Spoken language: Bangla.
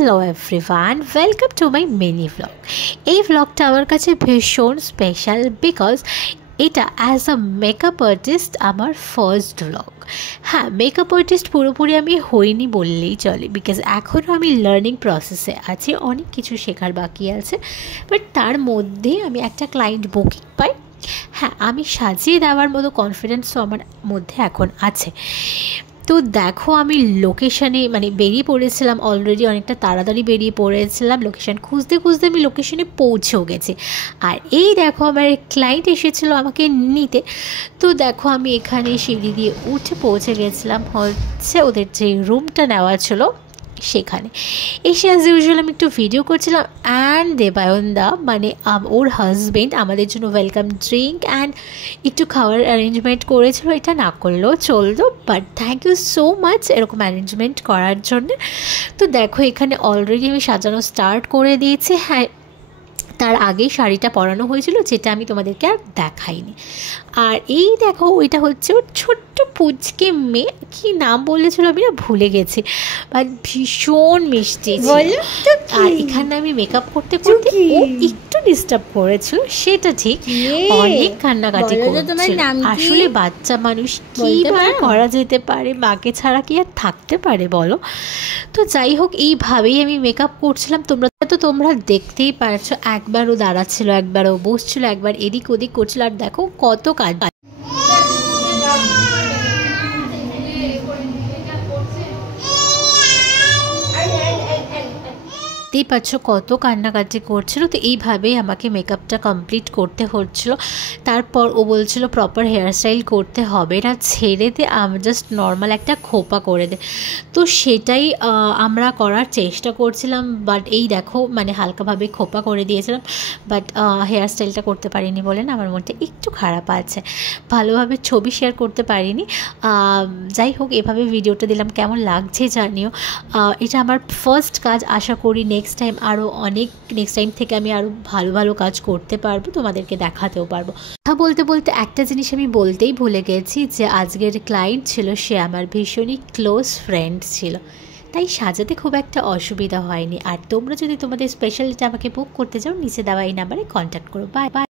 Hello everyone, welcome to my mini vlog. এই ভ্লগটা আমার কাছে ভীষণ স্পেশাল বিকজ এটা অ্যাজ আ মেকআপ আর্টিস্ট আমার ফার্স্ট ভ্লগ। হ্যাঁ, মেকআপ আর্টিস্ট পুরোপুরি আমি হইনি বললেই চলে, বিকজ এখনও আমি লার্নিং প্রসেসে আছি, অনেক কিছু শেখার বাকি আছে। বাট তার মধ্যে আমি একটা ক্লায়েন্ট বুকিং পাই। হ্যাঁ, আমি সাজিয়ে দেওয়ার মতো কনফিডেন্সও আমার মধ্যে এখন আছে। তো দেখো, আমি লোকেশানে বেরিয়ে পড়েছিলাম, অলরেডি অনেকটা তাড়াতাড়ি বেরিয়ে পড়েছিলাম। লোকেশান খুঁজতে খুঁজতে আমি লোকেশানে পৌঁছেও গেছি। আর এই দেখো, আমার ক্লায়েন্ট এসেছিলো আমাকে নিতে। তো দেখো, আমি এখানে সিঁড়ি দিয়ে উঠে পৌঁছে গেছিলাম হচ্ছে ওদের যে রুমটা নেওয়া ছিল সেখানে। এসে অ্যাজ ইউজুয়াল আমি একটু ভিডিও করছিলাম, অ্যান্ড দেবায়নদা ওর হাজবেন্ড আমাদের জন্য ওয়েলকাম ড্রিঙ্ক অ্যান্ড একটু খাওয়ার অ্যারেঞ্জমেন্ট করেছিল। এটা না করলেও চলতো, but thank you so much এরকম অ্যারেঞ্জমেন্ট করার জন্য। তো দেখো, এখানে অলরেডি আমি সাজানো স্টার্ট করে দিয়েছি। হ্যাঁ, তার আগেই শাড়িটা পরানো হয়েছিল, যেটা আমি তোমাদেরকে আর দেখাইনি। আর এই দেখো, ওইটা হচ্ছে ওর ছোট্ট পুচকে মেয়ে, কি নাম বলেছিল আমি না ভুলে গেছি, বাট ভীষণ মিষ্টি। আর এখানে আমি মেকআপ করতে করতে ও একটু ডিস্টার্ব করেছিল, সেটা ঠিক, অনেক কান্নাকাটি করেছিল। আসলে বাচ্চা মানুষ কি করা যেতে পারে, মাকে ছাড়া কি আর থাকতে পারে বলো। তো যাই হোক, এইভাবেই আমি মেকআপ করছিলাম। তোমরা দেখতেই পারছো, একবারও দাঁড়াচ্ছিল, একবারও বসছিল, একবার এদিক ওদিক করছিল। আর দেখো কত কাজ, দেখতেই পাচ্ছ কত কান্নাকাটি করছিল। তো এইভাবেই আমাকে মেকআপটা কমপ্লিট করতে হচ্ছিল। তারপর ও বলছিল প্রপার হেয়ারস্টাইল করতে হবে না, ছেড়ে দে, জাস্ট নর্মাল একটা খোপা করে দে। তো সেটাই আমরা করার চেষ্টা করছিলাম। বাট এই দেখো, হালকাভাবে খোপা করে দিয়েছিলাম, বাট হেয়ারস্টাইলটা করতে পারিনি বলে না আমার মধ্যে একটু খারাপ আছে, ভালোভাবে ছবি শেয়ার করতে পারিনি। যাই হোক, এভাবে ভিডিওটা দিলাম, কেমন লাগছে জানিও। এটা আমার ফার্স্ট কাজ, আশা করি নেক্সট টাইম থেকে আমি আরও ভালো ভালো কাজ করতে পারবো, তোমাদেরকে দেখাতেও পারবো। কথা বলতে বলতে একটা জিনিস আমি বলতেই ভুলে গেছি, যে আজকের ক্লায়েন্ট ছিল সে আমার ভীষণই ক্লোজ ফ্রেন্ড ছিল, তাই সাজাতে খুব একটা অসুবিধা হয়নি। আর তোমরা যদি তোমাদের স্পেশালিটা আমাকে বুক করতে চাও, নিচে দেওয়া এই নাম্বারে কন্ট্যাক্ট করো। Bye bye.